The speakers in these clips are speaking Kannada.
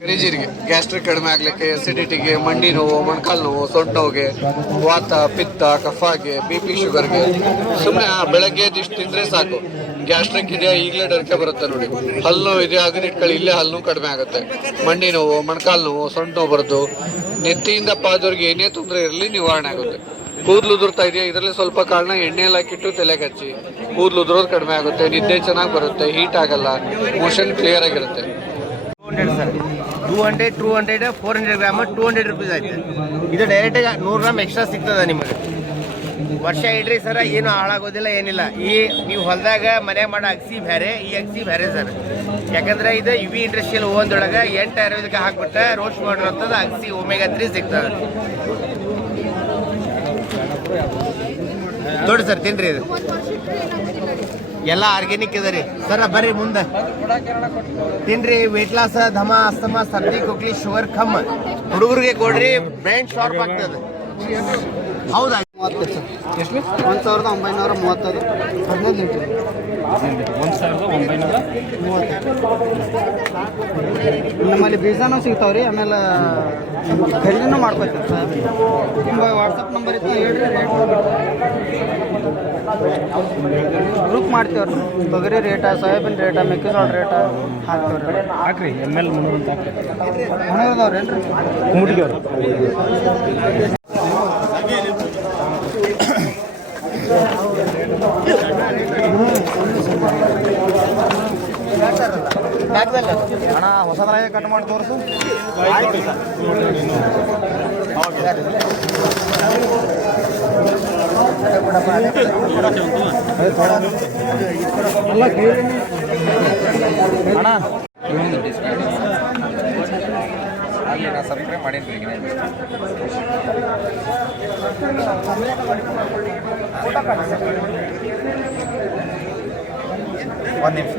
ಕರಿಜೀರಿಗೆ ಗ್ಯಾಸ್ಟ್ರಿಕ್ ಕಡಿಮೆ ಆಗಲಿಕ್ಕೆ, ಎಸಿಡಿಟಿಗೆ, ಮಂಡಿ ನೋವು, ಮೊಣಕಾಲು ನೋವು, ಸೊಂಟ ನೋವಿಗೆ, ವಾತ, ಪಿತ್ತ, ಕಫಾಗೆ, BP ಶುಗರ್ಗೆ ಸುಮ್ಮನೆ ಬೆಳಗ್ಗೆ ಇಷ್ಟು ತಿಂದರೆ ಸಾಕು. ಗ್ಯಾಸ್ಟ್ರಿಕ್ ಇದೆಯಾ ಈಗಲೇ ಡರ್ಕೆ ಬರುತ್ತೆ ನೋಡಿ. ಹಲ್ಲು ನೋವು ಇದೆಯಾ ಅದನ್ನ ಇಲ್ಲೇ ಹಲ್ಲು ಕಡಿಮೆ ಆಗುತ್ತೆ. ಮಂಡಿ ನೋವು, ಮೊಣಕಾಲು ನೋವು, ಸೊಂಟ ನೋವು ಬರೋದು, ನೆತ್ತಿಯಿಂದ ಪಾದವ್ರಿಗೆ ಏನೇ ತೊಂದರೆ ಇರಲಿ ನಿವಾರಣೆ ಆಗುತ್ತೆ. ಕೂದಲು ಉದುರ್ತಾ ಇದೆಯಾ ಇದರಲ್ಲಿ ಸ್ವಲ್ಪ ಕಾಳನ್ನ ಎಣ್ಣೆಯಲ್ಲಿ ಹಾಕಿಟ್ಟು ತಲೆಗೆ ಹಚ್ಚಿ ಕೂದಲು ಉದುರೋದು ಕಡಿಮೆ ಆಗುತ್ತೆ. ನಿದ್ದೆ ಚೆನ್ನಾಗಿ ಬರುತ್ತೆ, ಹೀಟ್ ಆಗಲ್ಲ, ಮೋಷನ್ ಕ್ಲಿಯರ್ ಆಗಿರುತ್ತೆ. 200 ಸರ್, 200, 200, 400 ಗ್ರಾಮ್ 200 ರೂಪೀಸ್ ಆಯ್ತು. ಇದು ಡೈರೆಕ್ಟ್ 100 ಗ್ರಾಮ್ ಎಕ್ಸ್ಟ್ರಾ ಸಿಗ್ತದೆ ನಿಮಗೆ. ವರ್ಷ ಇಡ್ರಿ ಸರ್, ಏನು ಹಾಳಾಗೋದಿಲ್ಲ ಏನಿಲ್ಲ. ಈ ನೀವು ಹೊಲದಾಗ ಮನೆ ಮಾಡೋ ಅಗಸಿ ಬೇರೆ, ಈ ಅಗಸಿ ಬೇರೆ ಸರ್. ಯಾಕಂದ್ರೆ ಇದು UV ಇಂಡಸ್ಟ್ರಿಯಲ್ ಓವನ್ದೊಳಗೆ 8 ಆಯುರ್ವೇದಿಕ ಹಾಕ್ಬಿಟ್ಟು ರೋಸ್ಟ್ ಮಾಡಿರೋಂಥದ್ದು ಅಗಸಿ ಒಮೆಗಾ 3 ಸಿಗ್ತದೆ ನೋಡಿ ಸರ್. ತಿನ್ರಿ, ಇದು ಎಲ್ಲ ಆರ್ಗ್ಯಾನಿಕ್ ಇದೆ ರೀ ಸರ್. ಬರ್ರಿ ಮುಂದೆ ತಿನ್ರಿ. ವೇಟ್ ಲಾಸ್, ಧಮ, ಅಸ್ತಮ, ಸರ್ದಿ, ಕುಕ್ಲಿ, ಶುಗರ್ ಕಮ್. ಹುಡುಗರಿಗೆ ಕೊಡ್ರಿ, ಬ್ರೈನ್ ಶಾರ್ಪ್ ಆಗ್ತದೆ. ಹೌದಾ? 30 ಸರ್. ಎಷ್ಟು? 1935 15 ಲೀಟರ್. 1930. ನಮ್ಮಲ್ಲಿ ಬೀಜನೂ ಸಿಗ್ತಾವ್ರಿ, ಆಮೇಲೆ ಖರೀದಿನೂ ಮಾಡ್ಕೊತೀವಿ ಸರ್. ನಿಮ್ಮ ವಾಟ್ಸಪ್ ನಂಬರ್ ಇತ್ತು ಹೇಳ್ರಿ, ರೇಟ್ ಗ್ರೂಪ್ ಮಾಡ್ತೀವ್ರಿ. ತೊಗರಿ ರೇಟ, ಸೋಯಾಬೀನ್ ರೇಟ, ಮೆಕ್ಕೆಜೋಳ ರೇಟ ಹಾಕ್ತೀವ್ರಿ. ಹಾಕ್ರಿ ML ಮುನ್ನೂರು ಹಾಕ್ರಿ. ಮನೆಯವ್ರದವ್ರೇನ್ರಿ? ಕುಮಟಿಗೆ ಅವ್ರು. ಅಣ್ಣ ಹೊಸದ್ರಾಗ ಕಟ್ ಮಾಡಿ ತೋರಿಸು. ಅಣ್ಣ ಸಬ್ಸ್ಕ್ರೈಬ್ ಮಾಡೇನ್ರಿ. ಒಂದು ನಿಮಿಷ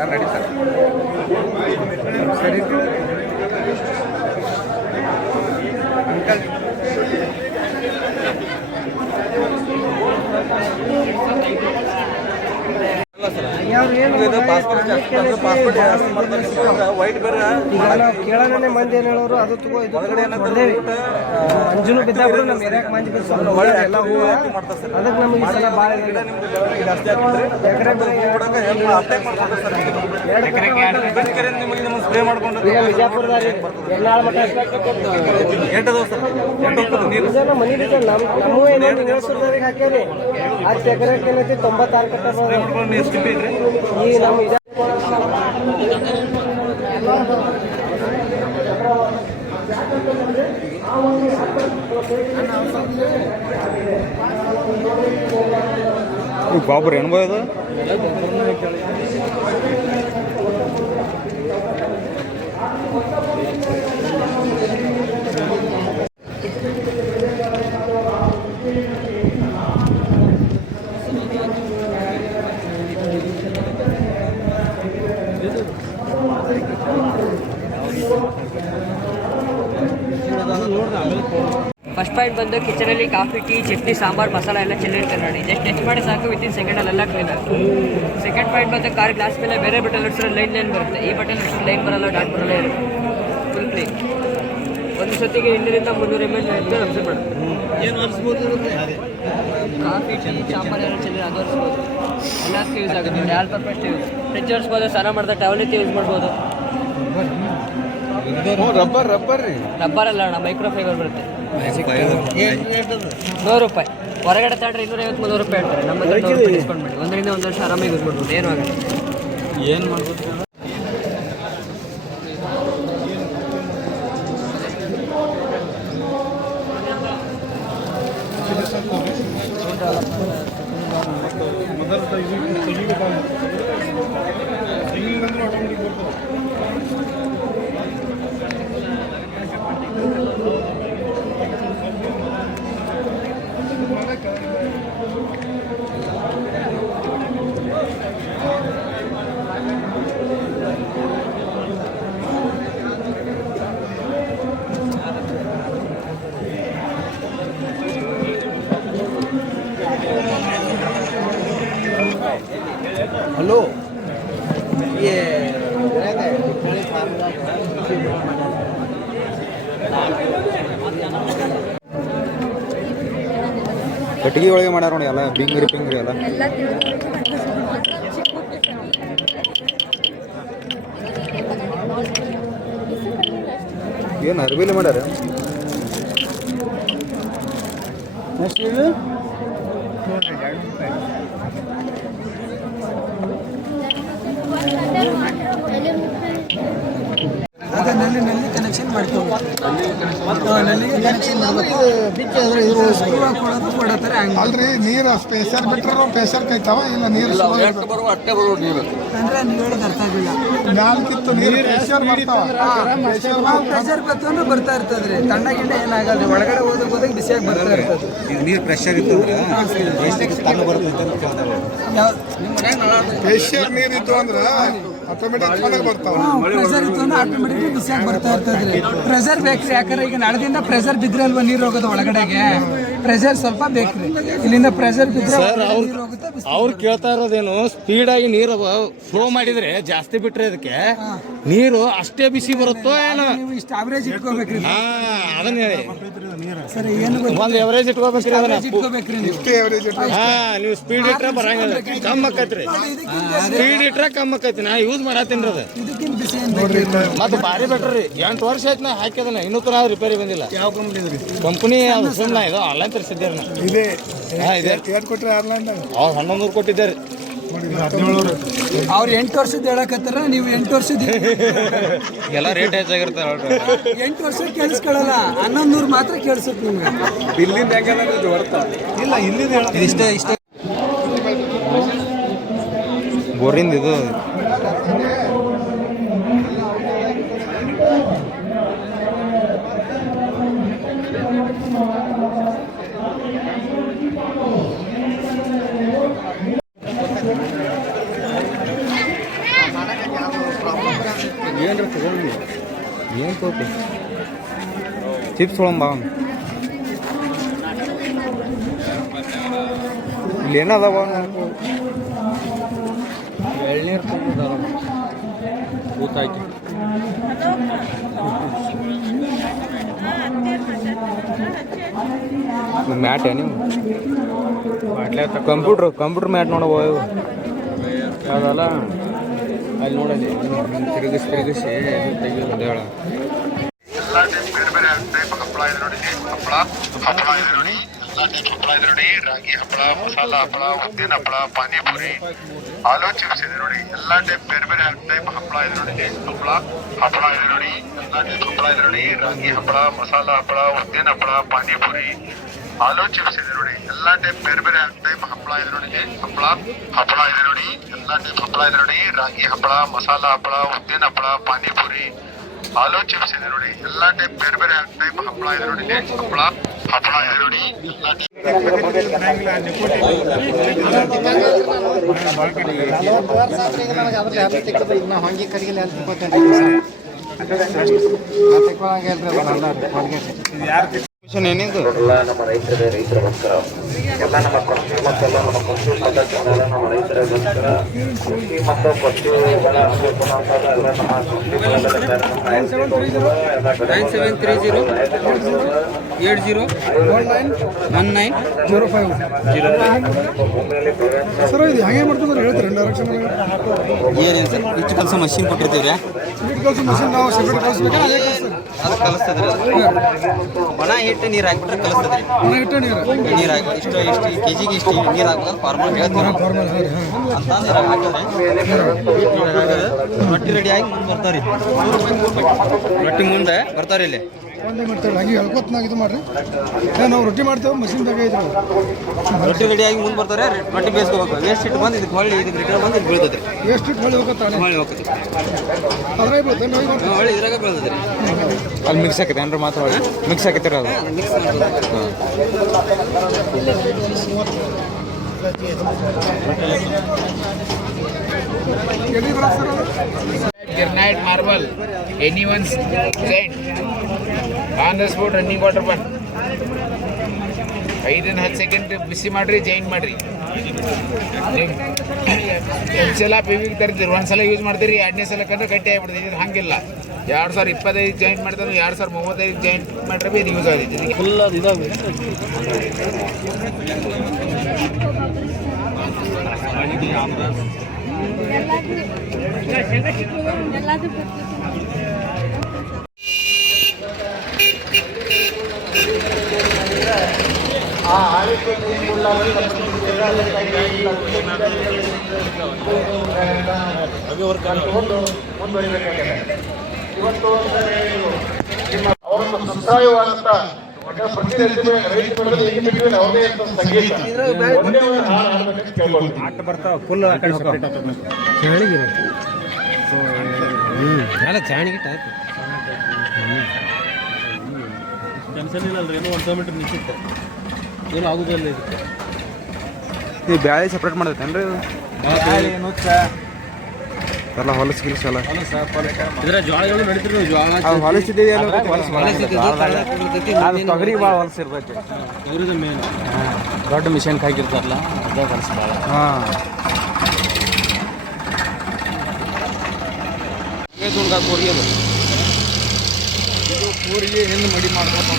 ನಡೀತಾರೆ ಸರಿ. ಕೇಳೋಣ ಮಂದಿ ಏನು ಹೇಳೋರು, ಅದು ತಗೋ ಇದು ಮಂಜುನು ಬಿದ್ದಾದ್ರು ನಮ್ಮ ಏರಿಯಾಕ್ಕೆ ಮಂದಿ ಎಲ್ಲ ಹೂವು ಅದಕ್ಕೆ ನಮಗೆ ಈ ಸಲ ಭಾಳ ವಿಜಯಪುರದಾಗ ಎರ್ನಾಳ್ ಮಠ ಮನಿ ಬಿದ್ದ ನಮ್ಮೂ ಏನಂತ ನೇಸೂರ್ದವ್ರಿಗೆ ಹಾಕ್ಯಾರಿ. 10 ಎಕರೆಗೆ ಏನೈತಿ 96 ಕಟ್ಟ ಈ ನಮ್ಮ ಗೊಬ್ಬರ ಏನು ಬೋದು ಫಸ್ಟ್ ಪಾಯಿಂಟ್ ಬಂದು ಕಿಚನಲ್ಲಿ ಕಾಫಿ, ಟೀ, ಚಟ್ನಿ, ಸಾಂಬಾರು, ಮಸಾಲ ಎಲ್ಲ ಚೆನ್ನಾಗಿರ್ತಾರೆ ನೋಡಿ. ಜಸ್ಟ್ ಟಚ್ ಮಾಡಿ ಸಾಕು, ವಿತಿನ್ ಸೆಕೆಂಡಲ್ಲೆಲ್ಲ ಕ್ಲೀನ್ ಆಗುತ್ತೆ. ಸೆಕೆಂಡ್ ಪಾಯಿಂಟ್ ಬಂದು ಕಾರ್ ಗ್ಲಾಸ್ ಮೇಲೆ ಬೇರೆ ಬಟನ್ ಹಿಡಿಸಿದ್ರೆ ಲೈನ್ ಬರುತ್ತೆ. ಈ ಬಟನ್ ಹಿಡಿಸಿದ್ರೆ ಲೈನ್ ಬರಲ್ಲ, ಡಾಟ್ ಬರಲ್ಲ, ಇರುತ್ತೆ ಫುಲ್ ಕ್ಲೀನ್. ಒಂದು ಸತಿಗೆ 200 to 300 ml ಅನ್ಸಿ ಮಾಡುತ್ತೆ. ಏನು ಅನಿಸ್ಬೋದು? ಕಾಫಿ, ಟೀ, ಸಾಂಬಾರು ಎಲ್ಲ ಚೆನ್ನಾಗಿ ಅದು ಅನಿಸ್ಬೋದು. ಎಲ್ಲದಕ್ಕೂ ಯೂಸ್ ಆಗುತ್ತೆ. All purpose use. ಫ್ರಿಜ್ ಒರೆಸ್ಬೋದು, ಸ್ನಾನ ಮಾಡಿದ ಟವಲಿತ್ತು ಯೂಸ್ ಮಾಡ್ಬೋದು. ರಬ್ಬರ್ ಅಲ್ಲ ಅಣ್ಣ, ಮೈಕ್ರೋಫೈಬರ್ ಬರುತ್ತೆ. 100 ರೂಪಾಯಿ. ಹೊರಗಡೆ ತಗೊಂಡ್ರೆ 250-300 ರೂಪಾಯಿ ಹೇಳ್ತಾರೆ. ನಮ್ಮ ಹತ್ರ 100 ರೂಪಾಯಿ ಡಿಸ್ಕೌಂಟ್ ಮಾಡಿ 1 ರಿಂದ 1 ವರ್ಷ ಆರಾಮಾಗಿ ಯೂಸ್ ಮಾಡ್ಬೋದು. ಏನು ಆಗಲ್ಲ. ಏನು ಮಾಡ್ಬೋದು? ಹಲೋ ಕಟ್ಟಿಗೆ ಒಳಗೆ ಮಾಡ್ಯಾರ ನೋಡಿ ಎಲ್ಲ ಬಿಂಗ್ರಿ ಪಿಂಗ್ರಿ ಎಲ್ಲ. ಏನು ಅರ್ಬಿಲಿ ಮಾಡ್ಯಾರ? ನಲ್ಲಿ ಕನೆಕ್ಷನ್ ಮಾಡ್ತೀವಿ. ನಲ್ಲಿಗೆ ಕನೆಕ್ಷನ್ ಕೊಡತ್ತಾರೆ. ಅಲ್ರಿ ನೀರು ಸ್ಪೆಷಲ್ ಬಿಟ್ರೆ ಪ್ರೆಷರ್ ಕೈತಾವ ಇಲ್ಲ ನೀರು ಅಟ್ಟೆ ಬರುವ ನೀರು ಅಂದ್ರೆ ನೀವು ಹೇಳೋದು ಅರ್ಥ ಆಗಿಲ್ಲ. ನಾಲ್ಕಿತ್ತು ನೀರು ಪ್ರೆಷರ್ ಪ್ರೆಷರ್ ಬರ್ತಂದ್ರೆ ಬರ್ತಾ ಇರ್ತದ್ರಿ. ತಣ್ಣ ಗಿಂಡ ಏನಾಗಲ್ರಿ. ಒಳಗಡೆ ಹೋದಾಗ ಬಿಸಿಯಾಗಿ ಬರ್ತಾ ಇರ್ತದೆ. ನೀರು ಪ್ರೆಷರ್ ಇತ್ತು ತಣ್ಣು ಬರುತ್ತೆ. ಪ್ರೆಷರ್ ನೀರು ಇತ್ತು ಅಂದ್ರೆ ಆಟೋಮೆಟಿಕ್ ಚೆನ್ನಾಗಿ ಬರ್ತಾವ. ಪ್ರೆಷರ್ ಇತ್ತು ಅಂದ್ರೆ ಆಟೋಮೆಟಿಕ್ ಬಿಸಿಯಾಗಿ ಬರ್ತಾ ಇರ್ತದ್ರಿ. ಪ್ರೆಷರ್ ಬೇಕ್ರಿ. ಯಾಕಂದ್ರೆ ಈಗ ನಾಳದಿಂದ ಪ್ರೆಷರ್ ಬಿದ್ರೆ ಅಲ್ವಾ ನೀರು ಹೋಗೋದು ಒಳಗಡೆಗೆ. ಪ್ರೆಷರ್ ಸ್ವಲ್ಪ ಬೇಕ್ರಿ. ಇಲ್ಲಿಂದ ಪ್ರೆಷರ್ ಬಿದ್ರೆ ನೀರು ಹೋಗುತ್ತೆ. ಅವ್ರು ಕೇಳ್ತಾ ಇರೋದೇನು, ಸ್ಪೀಡ್ ಆಗಿ ನೀರು ಫ್ಲೋ ಮಾಡಿದ್ರೆ ಜಾಸ್ತಿ ಬಿಟ್ರೆ ಅದಕ್ಕೆ ನೀರು ಅಷ್ಟೇ ಬಿಸಿ ಬರುತ್ತೋ ಏನೋ. ನೀವು ಇಷ್ಟು ಅವರೇಜ್ ಇಟ್ಕೋಬೇಕ್ರಿ. ಅದನ್ನ ಹೇಳಿ ಸರಿ, ಏನು ಒಂದು ಎವರೇಜ್ ಇಟ್ಕೋಬೇಕ್ರಿ. ಇಟ್ಕೋಬೇಕ್ರಿ ನೀವು. ನೀವು ಸ್ಪೀಡ್ ಇಟ್ರೆ ಬರಂಗಿಲ್ಲ, ಕಮ್ಮಿ ಆಕೈತ್ರಿ. ಸ್ಪೀಡ್ ಇಟ್ರೆ ಕಮ್ಮಿ ಆಕೈತಿ. ನಾ ಯೂಸ್ ಮಾಡತ್ತೀನಿ ಅದು. ಇದಕ್ಕಿಂತ ಬಿಸಿ ಏನ್ ಬೇಕ್ರಿ? ಮತ್ತೆ ಭಾರಿ ಬೆಟ್ರಿ. 8 ವರ್ಷ ಆಯ್ತು ನಾ ಹಾಕಿದನ, ಇನ್ನೂ ತರ ರಿಪೇರಿ ಬಂದಿಲ್ಲ. ಯಾವ ಕಂಪ್ನಿ ಸುಮ್ಮನೆ ಇದು ಆನ್ಲೈನ್ ತರಿಸಿದ್ದಾರೆ. ಇದೆ ಇದೆ ಕೊಟ್ರೆ ಆನ್ಲೈನ್ ಅವ್ರು 1100 ಕೊಟ್ಟಿದ್ದಾರೆ. ಅವ್ರು 8 ವರ್ಷದ ಹೇಳಕತ್ತಾರ, ನೀವು 8 ವರ್ಷದ ಎಲ್ಲ ರೇಟ್ ಹೆಚ್ಚಾಗಿರ್ತಾರೆ. 8 ವರ್ಷ ಕೇಳಿಸ್ಕೊಳ್ಳಲ್ಲ, 1100 ಮಾತ್ರ ಕೇಳಿಸುತ್ತೆ ನಿಮ್ಗೆ. ಇಲ್ಲಿಂದ ಇಲ್ಲ ಇಲ್ಲಿಂದ ಇಷ್ಟೇ ಬೋರಿಂದ ಇದು ಏನ್ರ ತಗೊಂಡು ಏನು ತಗೋತಿ ಚಿಪ್ಸ್ ತೊಗೊಂಬ. ಇಲ್ಲಿ ಏನದಾವ ಎಳ್ನೀರು ತಗೊಂಡು ಊತಾಕಿ ಮ್ಯಾಟ್ ನೀವು ಕಂಪ್ಯೂಟರ್ ಮ್ಯಾಟ್ ನೋಡವ ಅದಲ್ಲ ಅಲ್ಲಿ ನೋಡಲಿ ತಿರುಗಿಸಿ ತೆಗಿಯೋದು ಹೇಳ. ಎಲ್ಲ ಟೈಪ್ ಬೇರೆ ಬೇರೆ ಟೈಪ್ ಹಪ್ಪಳ ಇದೆ ನೋಡಿ. ಹಪ್ಪಳ ಇದೆ ನೋಡಿ. ಎಲ್ಲ ಟೈಪ್ ಹಪ್ಪಳ ಇದೆ ನೋಡಿ. ರಾಗಿ ಹಪ್ಪಳ, ಮಸಾಲ ಹಪ್ಪಳ, ಉದ್ದಿನ ಹಪ್ಪಳ, ಪಾನಿಪುರಿ, ಆಲೂ ಚಿಪ್ಸ್ ಇದೆ ನೋಡಿ. ಎಲ್ಲ ಟೈಪ್ ಬೇರೆ ಬೇರೆ ಟೈಪ್ ಹಪ್ಪಳ ಇದೆ ನೋಡಿ. ಹಪ್ಪಳ ಇದೆ ನೋಡಿ. ಎಲ್ಲ ಟೈಪ್ ಹಪ್ಪಳ ಇದೆ ನೋಡಿ. ರಾಗಿ ಹಪ್ಪಳ, ಮಸಾಲ ಹಪ್ಪಳ, ಉದ್ದಿನ ಹಪ್ಪಳ, ಪಾನಿಪುರಿ, ಆಲೂ ಚಿಪ್ಸ್ ಇದೆ ನೋಡಿ. ಎಲ್ಲ ಟೈಪ್ ಬೇರೆ ಬೇರೆ ಟೈಪ್ ಹಪ್ಪಳ ಇದೆ ನೋಡಿ. ಹಪ್ಪಳ ಇದೆ ನೋಡಿ. ಎಲ್ಲ ಟೈಪ್ ಹಪ್ಪಳ ಇದೆ ನೋಡಿ. ರಾಗಿ ಹಪ್ಪಳ, ಮಸಾಲ ಹಪ್ಪಳ, ಉದ್ದಿನ ಹಪ್ಪಳ, ಪಾನಿಪುರಿ, ಆಲೂ ಚಿಪ್ಸ್ ಇದೆ ನೋಡಿ. ಎಲ್ಲ ಟೈಪ್ ಬೇರೆ ಬೇರೆ ಟೈಪ್ ಹಪ್ಪಳ ಇದೆ ನೋಡಿ. ಹಪ್ಪಳ ಇದೆ ನೋಡಿ. ಎಲ್ಲ ಏನಿದು ಎಲ್ಲ ನಮ್ಮ ರೈತರಿಗೋಸ್ಕರ, ಎಲ್ಲ ನಮ್ಮ ಕೃಷಿ ಮತ್ತೆಲ್ಲ ನಮ್ಮ ಕೃಷಿ ಪದ್ಧತಿನೆಲ್ಲ ನಮ್ಮ ರೈತರಿಗೋಸ್ಕರ, ಕೃಷಿ ಮತ್ತು ಪಶುಗಳ ಅನುಕೂಲ ಎಲ್ಲ ನಮ್ಮ ಕೃಷಿ 9730801905 ಸರ್. ಇದು ಹಾಗೆ ಮಾಡ್ತಾರೆ ಹೇಳ್ತಾರೆ ಡೈರೆಕ್ಷನ್ ಏನಿಲ್ಲ ಸರ್. ಇಷ್ಟು ಕೆಲಸ ಮಷಿನ್ ಕೊಟ್ಟಿರ್ತೀವಿ. ಮಷಿನ್ ನಾವು ಸೆಪರೇಟ್ ಕಳಿಸ್ಬೇಕಾದ್ರೆ ಅದೇ ಕಳಿಸ್ತಾರೆ. ಅದು ಕಲಿಸ್ತದ್ರಿ. ಒಣ ಹಿಟ್ಟು ನೀರು ಹಾಕ್ಬಿಟ್ರೆ ಕಲಿಸ್ತದ್ರಿ. ಇಟ್ಟು ನೀರು ಹಾಕಿ ಇಷ್ಟು ಕೆಜಿಗೆ ಇಷ್ಟು ನೀರು ಹಾಕ್ಬೇಕು. ಫಾರ್ಮಲ್ ಹೇಳ್ತೀವಿ ಅಂತಂದ್ರೆ ರೊಟ್ಟಿ ರೆಡಿ ಆಗಿ ಮುಂದೆ ಬರ್ತಾವ್ರಿ. ರೊಟ್ಟಿ ಮುಂದೆ ಬರ್ತಾವ್ರಿ. ಇಲ್ಲಿ ಒಂದೇ ಮಾಡ್ತೇವೆ. ಹಾಗೆ ಹೇಳ್ಕೊತ್ನಾಗ ಇದು ಮಾಡ್ರಿ. ನಾವು ರೊಟ್ಟಿ ಮಾಡ್ತೇವೆ, ಮಷಿನ್ ಬೇಕಾಗಿದ್ರು. ರೊಟ್ಟಿ ರೆಡಿ ಆಗಿ ಮುಂದೆ ಬರ್ತಾರೆ. ರೊಟ್ಟಿ ಬೇಯಿಸ್ಕೋಬೇಕು. ವೇಸ್ಟ್ ಇಟ್ಟು ಬಂದು ಇದಕ್ಕೆ ಹೊಳ್ಳಿ ಇದಕ್ಕೆ ರಿಟರ್ನ್ ಬಂದು ಇದು ಬೀಳ್ತದ್ರಿ. ಎಷ್ಟು ಇಟ್ಟು ಹೊಳ್ಳಿ ಹೋಗುತ್ತಾನೆ ಹೊಳ್ಳಿ ಹೋಗ್ತದೆ. ಅದ್ರಾಗ ಬೀಳ್ತೇನೆ ಹೊಳ್ಳಿ ಇದ್ರಾಗ ಬೀಳ್ತದ್ರಿ. ಅಲ್ಲಿ ಮಿಕ್ಸ್ ಆಕೈತೆ ಏನ್ರ ಮಾತ್ರ ಹೊಳ್ಳಿ ಮಿಕ್ಸ್ ಆಕೈತಿರ ಅದು mix Granite marble, anyone's friend, on the spot running water fun. 5 10 second ಬಿಸಿ ಮಾಡಿರಿ, ಜಾಯಿಂಟ್ ಮಾಡಿರಿ. ನೀವು ಸಲ ಪಿ ವಿಗೆ ತರ್ತೀರಿ, ಒಂದ್ಸಲ ಯೂಸ್ ಮಾಡ್ತೀರಿ, 2ನೇ ಸಲಕ್ಕಂದ್ರೆ ಗಟ್ಟಿ ಆಗಿಬಿಡ್ತೈತಿ. ಇದು ಹಂಗಿಲ್ಲ. 2025 ಜಾಯಿಂಟ್ ಮಾಡ್ತಾರೆ, 2035 ಜಾಯಿಂಟ್ ಮಾಡ್ರೆ ಇದು ಯೂಸ್ ಆಗೈತಿ. ಫುಲ್ ಅದು ಇದಾವೆ. ಅವರನ್ನು ಸಂಪ್ರಾಯವಾದಂತ ಪ್ರತಿ ರೈತ ಬೆಳೆದಲ್ಲಿ ಹೇಗೆ ಯಾವುದೇ ಸಂಗೀತ ಫುಲ್ ಚಾಣಿಗೆ ಟೈಪ್ ಟೆನ್ಷನ್ ಇಲ್ಲ ಅಲ್ರಿ, ಏನೋ 1 ಕಿಲೋಮೀಟರ್ ನಿಂತಿತ್ತು, ಏನು ಆಗುದಿಲ್ಲ ಇದಕ್ಕೆ. ನೀವು ಬ್ಯಾಳೆ ಸಪ್ರೇಟ್ ಮಾಡ್ತೇನ್ರಿ ಇದು? ಎಲ್ಲ ಹೊಲಸು ಗಿಲ್ಸ್ ಎಲ್ಲ ಇದ್ರ ಜ್ವಾಳಗಳು ನಡೀತಿರ್ತೀವಿ. ಜ್ವಾಳ ಹೊಲಸಿದೆಯಲ್ಲ, ಅದು ತೊಗರಿ ಭಾಳ ಹೊಲಸು ಇರ್ತೈತಿ. ತೊಗರಿದ ಮೇನ್ ದೊಡ್ಡ ಮಿಷನ್ ಹಾಕಿರ್ತಾರಲ್ಲ, ಅದ ಹೊಲಸು ಭಾಳ. ಹಾಂ, ಕೂರಿಗೆ ಊರಿಗೆ ಹಿಂದೆ ಮಡಿ ಮಾಡ್ಬೇಕು.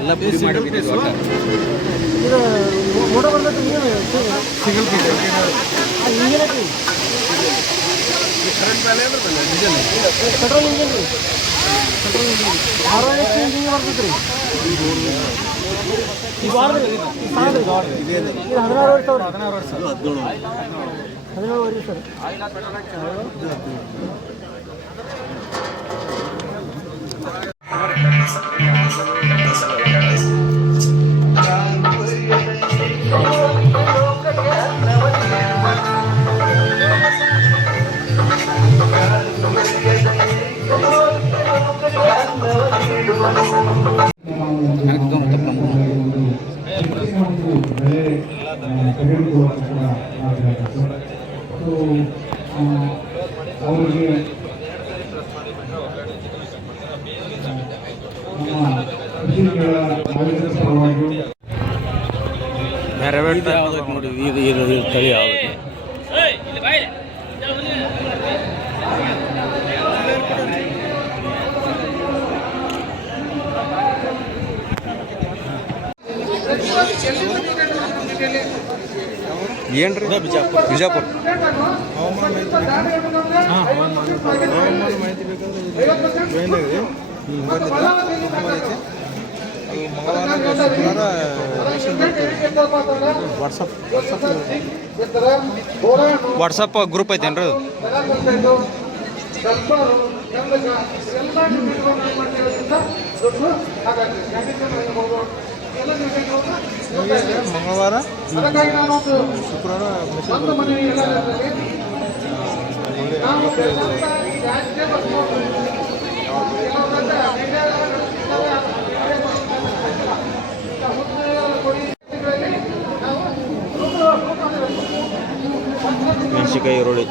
ಎಲ್ಲ ಪುಡಿ ಮಾಡಿಬಿಟ್ಟು ನೋಡಿ. ಇದು ತಳಿ ಯಾವುದು? ಏನ್ರಿ? ಬಿಜಾಪುರ. ಬಿಜಾಪುರ. ವಾಟ್ಸಪ್ ಗ್ರೂಪ್ ಐತೇನ್ರಿ? ಮಂಗಳವಾರ ಶುಕ್ರವಾರ ಮೆಣಸಿನಕಾಯಿ, ಈರುಳ್ಳಿ.